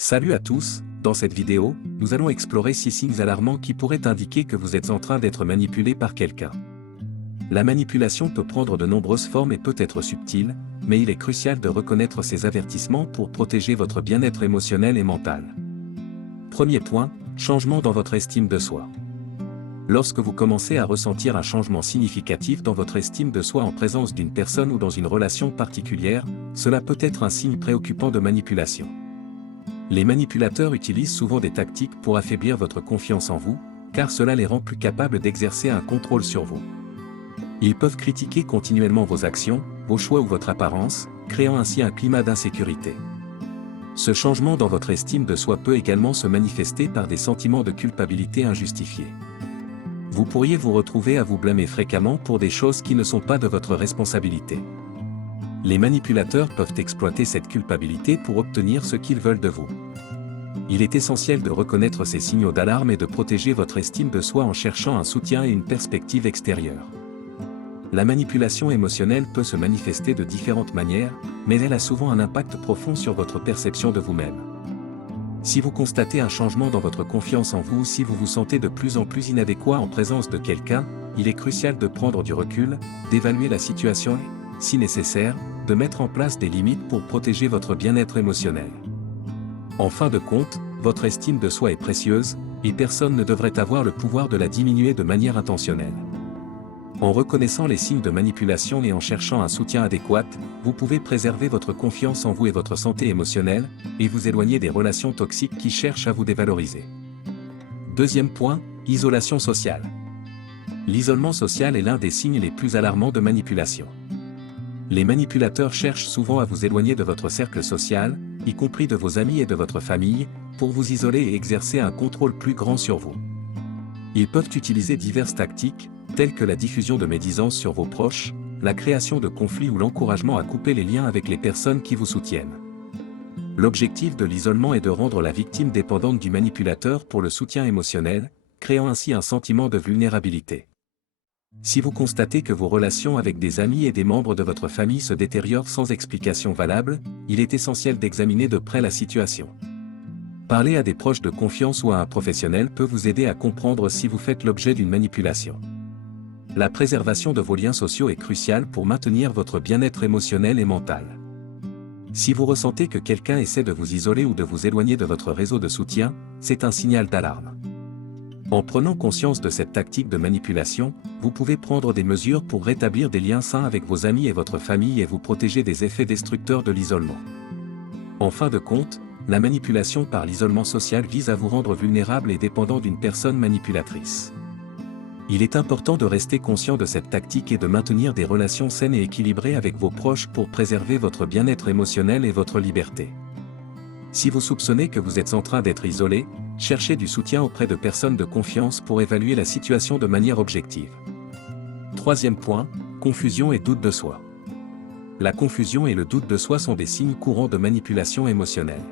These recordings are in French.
Salut à tous, dans cette vidéo, nous allons explorer 6 signes alarmants qui pourraient indiquer que vous êtes en train d'être manipulé par quelqu'un. La manipulation peut prendre de nombreuses formes et peut être subtile, mais il est crucial de reconnaître ces avertissements pour protéger votre bien-être émotionnel et mental. Premier point, changement dans votre estime de soi. Lorsque vous commencez à ressentir un changement significatif dans votre estime de soi en présence d'une personne ou dans une relation particulière, cela peut être un signe préoccupant de manipulation. Les manipulateurs utilisent souvent des tactiques pour affaiblir votre confiance en vous, car cela les rend plus capables d'exercer un contrôle sur vous. Ils peuvent critiquer continuellement vos actions, vos choix ou votre apparence, créant ainsi un climat d'insécurité. Ce changement dans votre estime de soi peut également se manifester par des sentiments de culpabilité injustifiés. Vous pourriez vous retrouver à vous blâmer fréquemment pour des choses qui ne sont pas de votre responsabilité. Les manipulateurs peuvent exploiter cette culpabilité pour obtenir ce qu'ils veulent de vous. Il est essentiel de reconnaître ces signaux d'alarme et de protéger votre estime de soi en cherchant un soutien et une perspective extérieure. La manipulation émotionnelle peut se manifester de différentes manières, mais elle a souvent un impact profond sur votre perception de vous-même. Si vous constatez un changement dans votre confiance en vous ou si vous vous sentez de plus en plus inadéquat en présence de quelqu'un, il est crucial de prendre du recul, d'évaluer la situation et, si nécessaire, de mettre en place des limites pour protéger votre bien-être émotionnel. En fin de compte, votre estime de soi est précieuse, et personne ne devrait avoir le pouvoir de la diminuer de manière intentionnelle. En reconnaissant les signes de manipulation et en cherchant un soutien adéquat, vous pouvez préserver votre confiance en vous et votre santé émotionnelle, et vous éloigner des relations toxiques qui cherchent à vous dévaloriser. Deuxième point, isolation sociale. L'isolement social est l'un des signes les plus alarmants de manipulation. Les manipulateurs cherchent souvent à vous éloigner de votre cercle social, y compris de vos amis et de votre famille, pour vous isoler et exercer un contrôle plus grand sur vous. Ils peuvent utiliser diverses tactiques, telles que la diffusion de médisances sur vos proches, la création de conflits ou l'encouragement à couper les liens avec les personnes qui vous soutiennent. L'objectif de l'isolement est de rendre la victime dépendante du manipulateur pour le soutien émotionnel, créant ainsi un sentiment de vulnérabilité. Si vous constatez que vos relations avec des amis et des membres de votre famille se détériorent sans explication valable, il est essentiel d'examiner de près la situation. Parler à des proches de confiance ou à un professionnel peut vous aider à comprendre si vous faites l'objet d'une manipulation. La préservation de vos liens sociaux est cruciale pour maintenir votre bien-être émotionnel et mental. Si vous ressentez que quelqu'un essaie de vous isoler ou de vous éloigner de votre réseau de soutien, c'est un signal d'alarme. En prenant conscience de cette tactique de manipulation, vous pouvez prendre des mesures pour rétablir des liens sains avec vos amis et votre famille et vous protéger des effets destructeurs de l'isolement. En fin de compte, la manipulation par l'isolement social vise à vous rendre vulnérable et dépendant d'une personne manipulatrice. Il est important de rester conscient de cette tactique et de maintenir des relations saines et équilibrées avec vos proches pour préserver votre bien-être émotionnel et votre liberté. Si vous soupçonnez que vous êtes en train d'être isolé, cherchez du soutien auprès de personnes de confiance pour évaluer la situation de manière objective. Troisième point, confusion et doute de soi. La confusion et le doute de soi sont des signes courants de manipulation émotionnelle.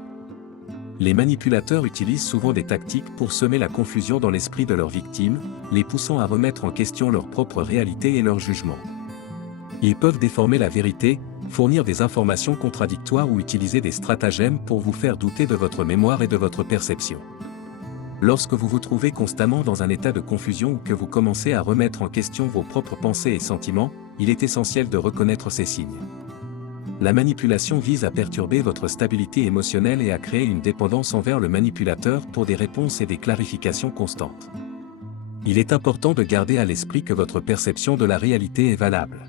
Les manipulateurs utilisent souvent des tactiques pour semer la confusion dans l'esprit de leurs victimes, les poussant à remettre en question leur propre réalité et leur jugement. Ils peuvent déformer la vérité, fournir des informations contradictoires ou utiliser des stratagèmes pour vous faire douter de votre mémoire et de votre perception. Lorsque vous vous trouvez constamment dans un état de confusion ou que vous commencez à remettre en question vos propres pensées et sentiments, il est essentiel de reconnaître ces signes. La manipulation vise à perturber votre stabilité émotionnelle et à créer une dépendance envers le manipulateur pour des réponses et des clarifications constantes. Il est important de garder à l'esprit que votre perception de la réalité est valable.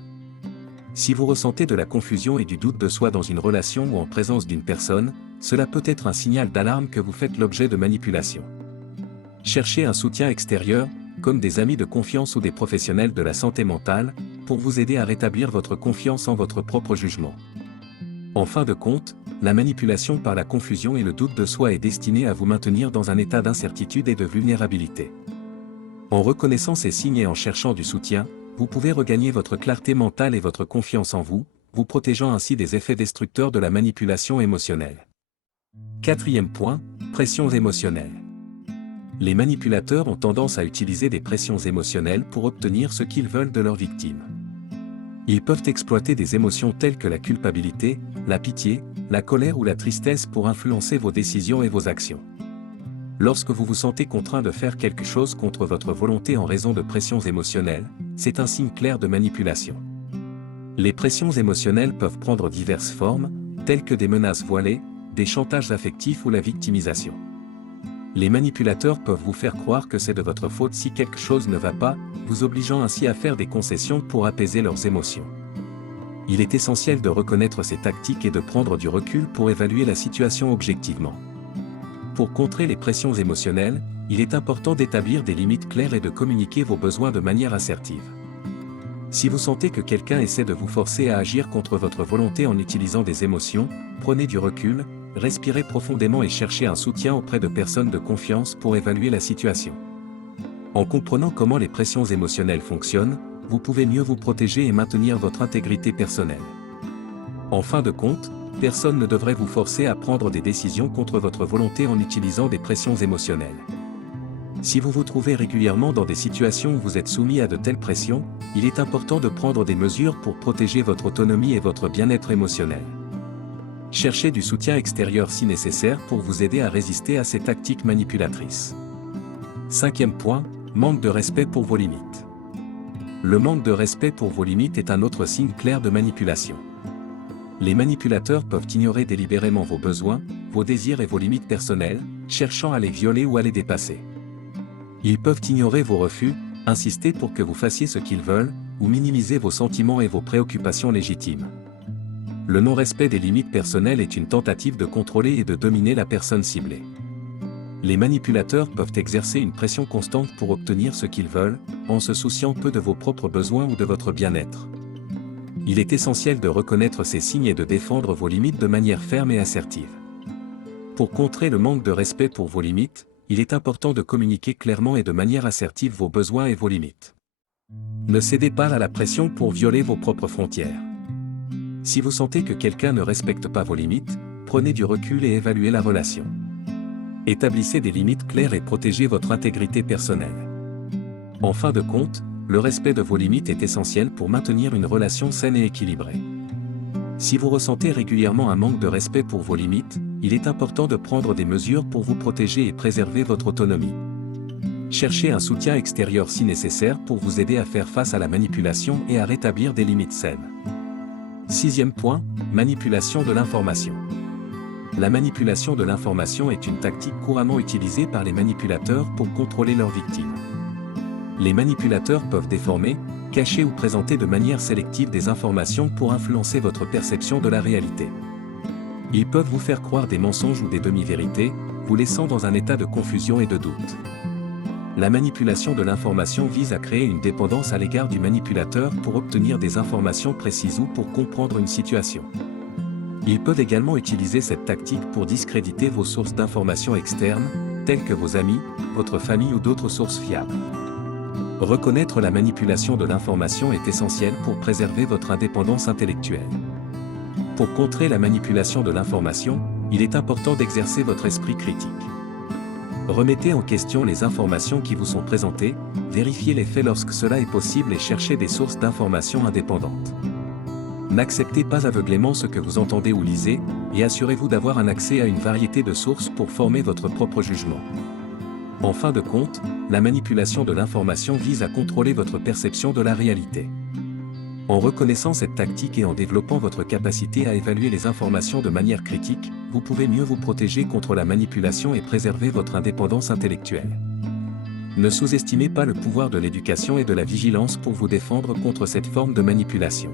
Si vous ressentez de la confusion et du doute de soi dans une relation ou en présence d'une personne, cela peut être un signal d'alarme que vous faites l'objet de manipulation. Cherchez un soutien extérieur, comme des amis de confiance ou des professionnels de la santé mentale, pour vous aider à rétablir votre confiance en votre propre jugement. En fin de compte, la manipulation par la confusion et le doute de soi est destinée à vous maintenir dans un état d'incertitude et de vulnérabilité. En reconnaissant ces signes et en cherchant du soutien, vous pouvez regagner votre clarté mentale et votre confiance en vous, vous protégeant ainsi des effets destructeurs de la manipulation émotionnelle. Quatrième point, pressions émotionnelles. Les manipulateurs ont tendance à utiliser des pressions émotionnelles pour obtenir ce qu'ils veulent de leurs victimes. Ils peuvent exploiter des émotions telles que la culpabilité, la pitié, la colère ou la tristesse pour influencer vos décisions et vos actions. Lorsque vous vous sentez contraint de faire quelque chose contre votre volonté en raison de pressions émotionnelles, c'est un signe clair de manipulation. Les pressions émotionnelles peuvent prendre diverses formes, telles que des menaces voilées, des chantages affectifs ou la victimisation. Les manipulateurs peuvent vous faire croire que c'est de votre faute si quelque chose ne va pas, vous obligeant ainsi à faire des concessions pour apaiser leurs émotions. Il est essentiel de reconnaître ces tactiques et de prendre du recul pour évaluer la situation objectivement. Pour contrer les pressions émotionnelles, il est important d'établir des limites claires et de communiquer vos besoins de manière assertive. Si vous sentez que quelqu'un essaie de vous forcer à agir contre votre volonté en utilisant des émotions, prenez du recul, respirez profondément et cherchez un soutien auprès de personnes de confiance pour évaluer la situation. En comprenant comment les pressions émotionnelles fonctionnent, vous pouvez mieux vous protéger et maintenir votre intégrité personnelle. En fin de compte, personne ne devrait vous forcer à prendre des décisions contre votre volonté en utilisant des pressions émotionnelles. Si vous vous trouvez régulièrement dans des situations où vous êtes soumis à de telles pressions, il est important de prendre des mesures pour protéger votre autonomie et votre bien-être émotionnel. Cherchez du soutien extérieur si nécessaire pour vous aider à résister à ces tactiques manipulatrices. 5e point, manque de respect pour vos limites. Le manque de respect pour vos limites est un autre signe clair de manipulation. Les manipulateurs peuvent ignorer délibérément vos besoins, vos désirs et vos limites personnelles, cherchant à les violer ou à les dépasser. Ils peuvent ignorer vos refus, insister pour que vous fassiez ce qu'ils veulent, ou minimiser vos sentiments et vos préoccupations légitimes. Le non-respect des limites personnelles est une tentative de contrôler et de dominer la personne ciblée. Les manipulateurs peuvent exercer une pression constante pour obtenir ce qu'ils veulent, en se souciant peu de vos propres besoins ou de votre bien-être. Il est essentiel de reconnaître ces signes et de défendre vos limites de manière ferme et assertive. Pour contrer le manque de respect pour vos limites, il est important de communiquer clairement et de manière assertive vos besoins et vos limites. Ne cédez pas à la pression pour violer vos propres frontières. Si vous sentez que quelqu'un ne respecte pas vos limites, prenez du recul et évaluez la relation. Établissez des limites claires et protégez votre intégrité personnelle. En fin de compte, le respect de vos limites est essentiel pour maintenir une relation saine et équilibrée. Si vous ressentez régulièrement un manque de respect pour vos limites, il est important de prendre des mesures pour vous protéger et préserver votre autonomie. Cherchez un soutien extérieur si nécessaire pour vous aider à faire face à la manipulation et à rétablir des limites saines. 6e point, manipulation de l'information. La manipulation de l'information est une tactique couramment utilisée par les manipulateurs pour contrôler leurs victimes. Les manipulateurs peuvent déformer, cacher ou présenter de manière sélective des informations pour influencer votre perception de la réalité. Ils peuvent vous faire croire des mensonges ou des demi-vérités, vous laissant dans un état de confusion et de doute. La manipulation de l'information vise à créer une dépendance à l'égard du manipulateur pour obtenir des informations précises ou pour comprendre une situation. Ils peuvent également utiliser cette tactique pour discréditer vos sources d'informations externes, telles que vos amis, votre famille ou d'autres sources fiables. Reconnaître la manipulation de l'information est essentiel pour préserver votre indépendance intellectuelle. Pour contrer la manipulation de l'information, il est important d'exercer votre esprit critique. Remettez en question les informations qui vous sont présentées, vérifiez les faits lorsque cela est possible et cherchez des sources d'informations indépendantes. N'acceptez pas aveuglément ce que vous entendez ou lisez, et assurez-vous d'avoir un accès à une variété de sources pour former votre propre jugement. En fin de compte, la manipulation de l'information vise à contrôler votre perception de la réalité. En reconnaissant cette tactique et en développant votre capacité à évaluer les informations de manière critique, vous pouvez mieux vous protéger contre la manipulation et préserver votre indépendance intellectuelle. Ne sous-estimez pas le pouvoir de l'éducation et de la vigilance pour vous défendre contre cette forme de manipulation.